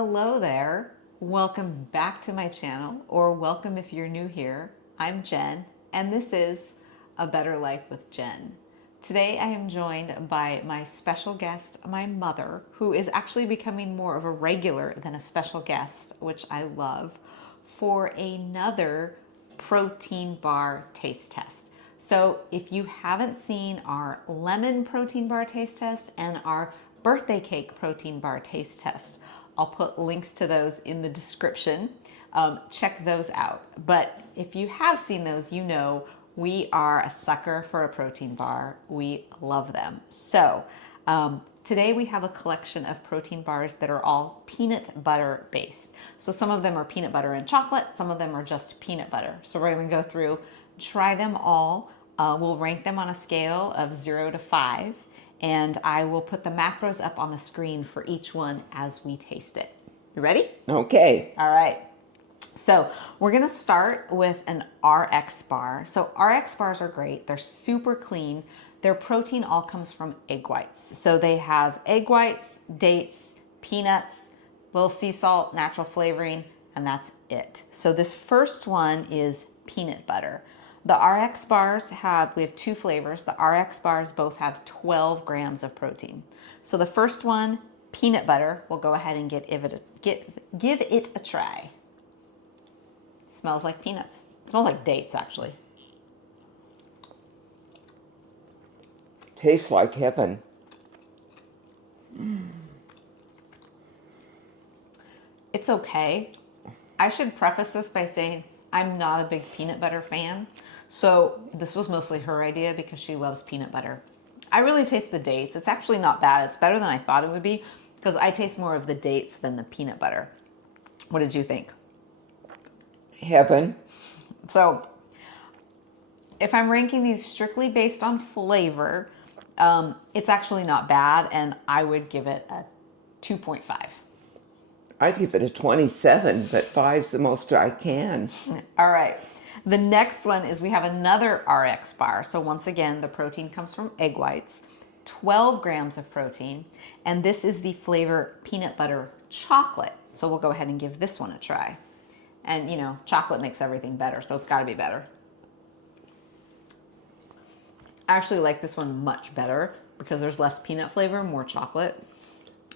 Hello there. Welcome back to my channel, or welcome if you're new here. I'm Jen, and this is A Better Life with Jen. Today I am joined by my special guest, my mother, who is actually becoming more of a regular than a special guest, which I love, for another protein bar taste test. So if you haven't seen our lemon protein bar taste test and our birthday cake protein bar taste test, I'll put links to those in the description. Check those out. But if you have seen those, you know we are a sucker for a protein bar. We love them. So today we have a collection of protein bars that are all peanut butter based. So some of them are peanut butter and chocolate, some of them are just peanut butter. So we're going to go through, try them all. We'll rank them on a scale of 0 to 5. And I will put the macros up on the screen for each one as we taste it. You ready? Okay. All right. So we're gonna start with an RX bar. So RX bars are great. They're super clean. Their protein all comes from egg whites. So they have egg whites, dates, peanuts, little sea salt, natural flavoring, and that's it. So this first one is peanut butter. The RX bars we have two flavors. The RX bars both have 12 grams of protein. So the first one, peanut butter, we'll go ahead and give it a try. Smells like peanuts. It smells like dates, actually. Tastes like heaven. It's okay. I should preface this by saying I'm not a big peanut butter fan. So this was mostly her idea because she loves peanut butter. I really taste the dates. It's actually not bad. It's better than I thought it would be because I taste more of the dates than the peanut butter. What did you think? Heaven. So if I'm ranking these strictly based on flavor, it's actually not bad, and I would give it a 2.5. I'd give it a 27, but 5's the most I can. All right. The next one is we have another RX bar. So once again, the protein comes from egg whites, 12 grams of protein, and this is the flavor peanut butter chocolate. So we'll go ahead and give this one a try. And you know, chocolate makes everything better, so it's got to be better. I actually like this one much better because there's less peanut flavor, more chocolate.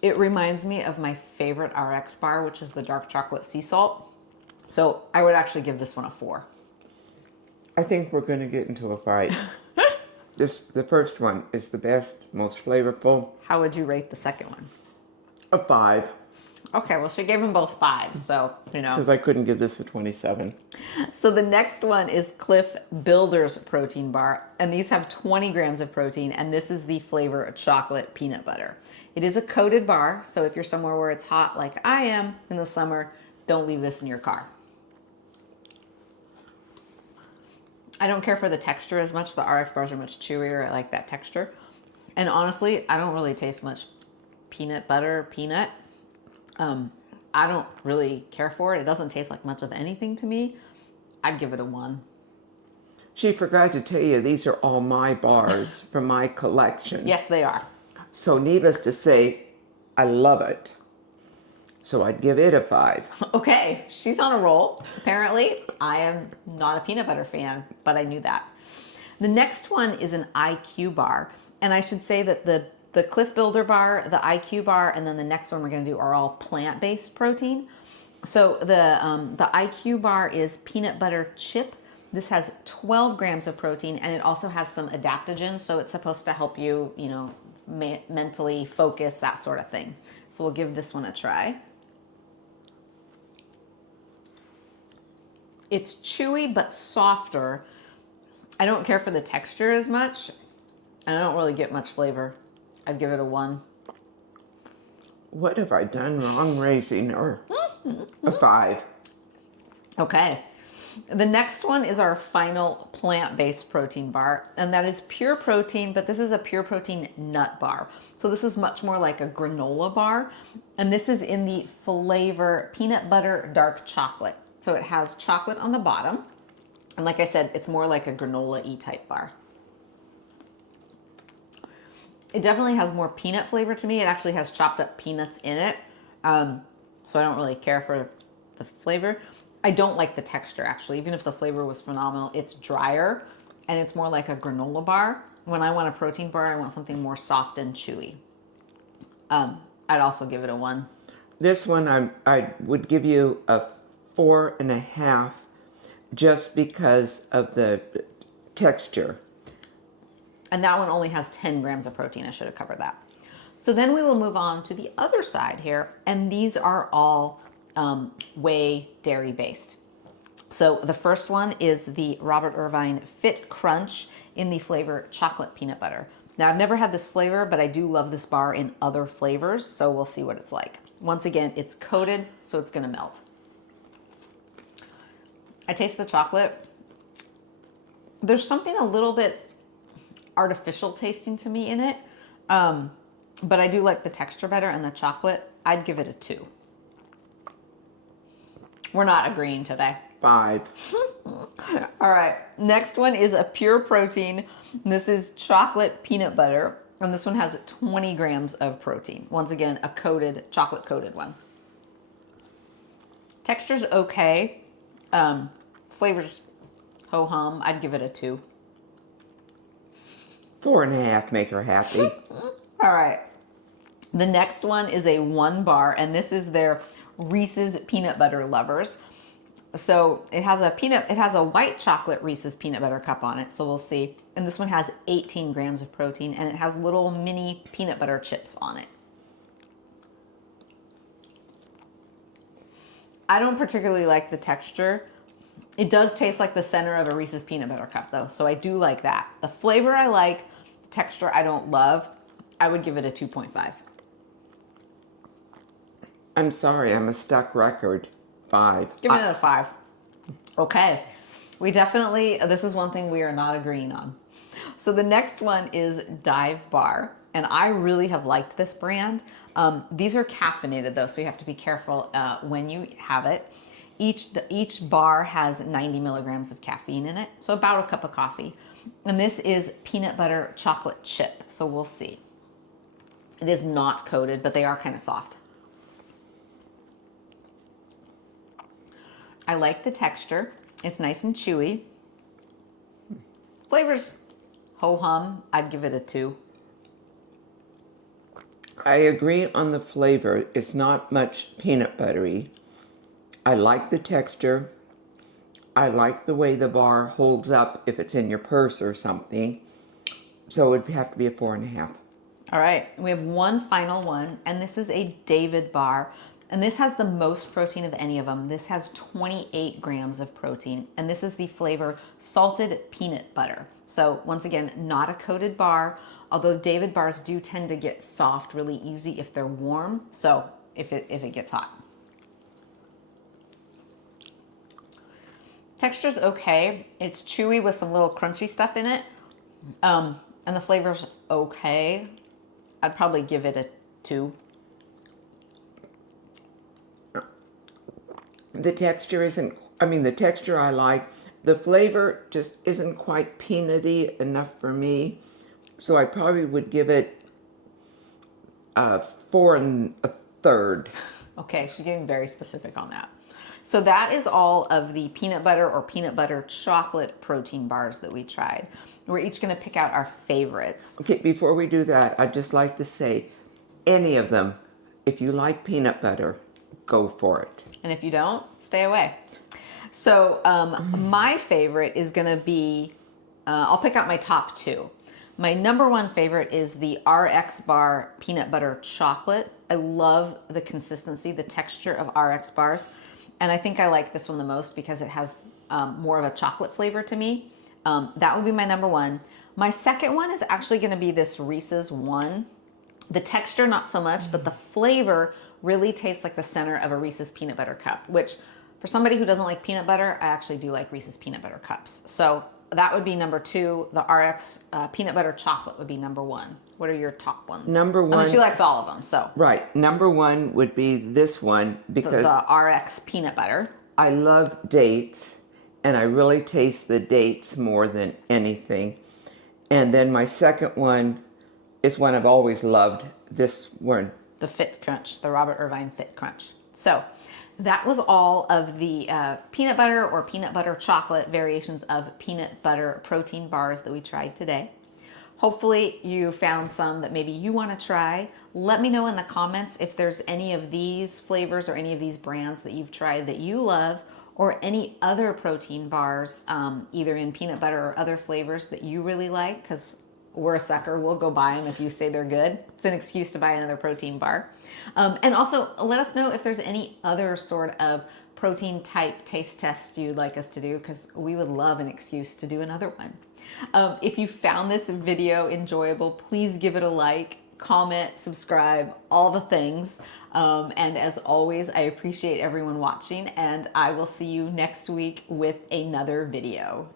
It reminds me of my favorite RX bar, which is the dark chocolate sea salt. So I would actually give this one a 4. I think we're going to get into a fight. The first one is the best, most flavorful. How would you rate the second one? A 5. Okay, well, she gave them both 5s, so, you know. Because I couldn't give this a 27. So the next one is Clif Builders protein bar, and these have 20 grams of protein, and this is the flavor chocolate peanut butter. It is a coated bar, so if you're somewhere where it's hot like I am in the summer, don't leave this in your car. I don't care for the texture as much. The RX bars are much chewier. I like that texture. And honestly, I don't really taste much peanut. I don't really care for it. It doesn't taste like much of anything to me. I'd give it a 1. She forgot to tell you, these are all my bars from my collection. Yes, they are. So needless to say, I love it. So I'd give it a 5. Okay, she's on a roll. Apparently, I am not a peanut butter fan, but I knew that. The next one is an IQ bar. And I should say that the Clif Builder bar, the IQ bar, and then the next one we're going to do are all plant-based protein. So the IQ bar is peanut butter chip. This has 12 grams of protein, and it also has some adaptogens, so it's supposed to help you, you know, mentally focus, that sort of thing. So we'll give this one a try. It's chewy but softer. I don't care for the texture as much, and I don't really get much flavor. I'd give it a 1. What have I done wrong raising her? A 5. Okay. The next one is our final plant-based protein bar, and that is pure protein, but this is a pure protein nut bar. So this is much more like a granola bar, and this is in the flavor peanut butter dark chocolate. So it has chocolate on the bottom, and like I said, it's more like a granola-y type bar. It definitely has more peanut flavor to me. It actually has chopped up peanuts in it. so I don't really care for the flavor. I don't like the texture, actually. Even if the flavor was phenomenal, it's drier, and it's more like a granola bar. When I want a protein bar, I want something more soft and chewy. I'd also give it a 1. This one I would give you a 4.5 just because of the texture. And that one only has 10 grams of protein. I should have covered that. So then we will move on to the other side here, and these are all whey dairy based. So the first one is the Robert Irvine Fit Crunch in the flavor chocolate peanut butter. Now, I've never had this flavor, but I do love this bar in other flavors, so we'll see what it's like. Once again, it's coated, so it's gonna melt. I taste the chocolate. There's something a little bit artificial tasting to me in it, but I do like the texture better, and the chocolate, I'd give it a 2. We're not agreeing today. 5. All right, next one is a pure protein. This is chocolate peanut butter, and this one has 20 grams of protein. Once again, a coated, chocolate coated one. Texture's okay. Flavors ho-hum. I'd give it a 2. 4.5 make her happy. All right. The next one is a 1 bar, and this is their Reese's Peanut Butter Lovers. So it has a white chocolate Reese's peanut butter cup on it, so we'll see. And this one has 18 grams of protein, and it has little mini peanut butter chips on it. I don't particularly like the texture. It does taste like the center of a Reese's peanut butter cup though, so I do like that. The flavor I like, the texture I don't love. I would give it a 2.5. I'm sorry, I'm a stuck record. 5. Give it a 5. Okay. This is one thing we are not agreeing on. So the next one is Dive Bar, and I really have liked this brand. These are caffeinated though, so you have to be careful when you have it. Each bar has 90 milligrams of caffeine in it, so about a cup of coffee. And this is peanut butter chocolate chip, so we'll see. It is not coated, but they are kind of soft. I like the texture. It's nice and chewy. Flavors ho-hum. I'd give it a 2. I agree on the flavor. It's not much peanut buttery. I like the texture. I like the way the bar holds up if it's in your purse or something. So it would have to be a 4.5. All right, we have one final one, and this is a David bar. And this has the most protein of any of them. This has 28 grams of protein, and this is the flavor salted peanut butter. So once again, not a coated bar, although David bars do tend to get soft really easy if they're warm. So if it gets hot. Texture's okay. It's chewy with some little crunchy stuff in it. And the flavor's okay. I'd probably give it a 2. The texture the texture I like. The flavor just isn't quite peanutty enough for me. So I probably would give it 4 1/3. Okay, she's getting very specific on that. So that is all of the peanut butter or peanut butter chocolate protein bars that we tried. We're each going to pick out our favorites. Okay, before we do that, I'd just like to say, any of them, if you like peanut butter, go for it. And if you don't, stay away. So my favorite is going to be, I'll pick out my top 2. My number 1 favorite is the RX Bar Peanut Butter Chocolate. I love the consistency, the texture of RX bars. And I think I like this one the most because it has more of a chocolate flavor to me. That would be my number 1. My second one is actually going to be this Reese's one. The texture, not so much, but the flavor really tastes like the center of a Reese's peanut butter cup, which for somebody who doesn't like peanut butter, I actually do like Reese's peanut butter cups. So that would be number 2. The RX peanut butter chocolate would be number 1. What are your top ones? Number 1. And she likes all of them, so. Right. Number 1 would be this one because the RX peanut butter. I love dates, and I really taste the dates more than anything. And then my second one is one I've always loved. This one. The Fit Crunch, the Robert Irvine Fit Crunch. So that was all of the peanut butter or peanut butter chocolate variations of peanut butter protein bars that we tried today. Hopefully you found some that maybe you want to try. Let me know in the comments if there's any of these flavors or any of these brands that you've tried that you love, or any other protein bars, either in peanut butter or other flavors that you really like, because we're a sucker. We'll go buy them if you say they're good. It's an excuse to buy another protein bar. And also let us know if there's any other sort of protein type taste test you'd like us to do, because we would love an excuse to do another one. If you found this video enjoyable, please give it a like, comment, subscribe, all the things. And as always, I appreciate everyone watching, and I will see you next week with another video.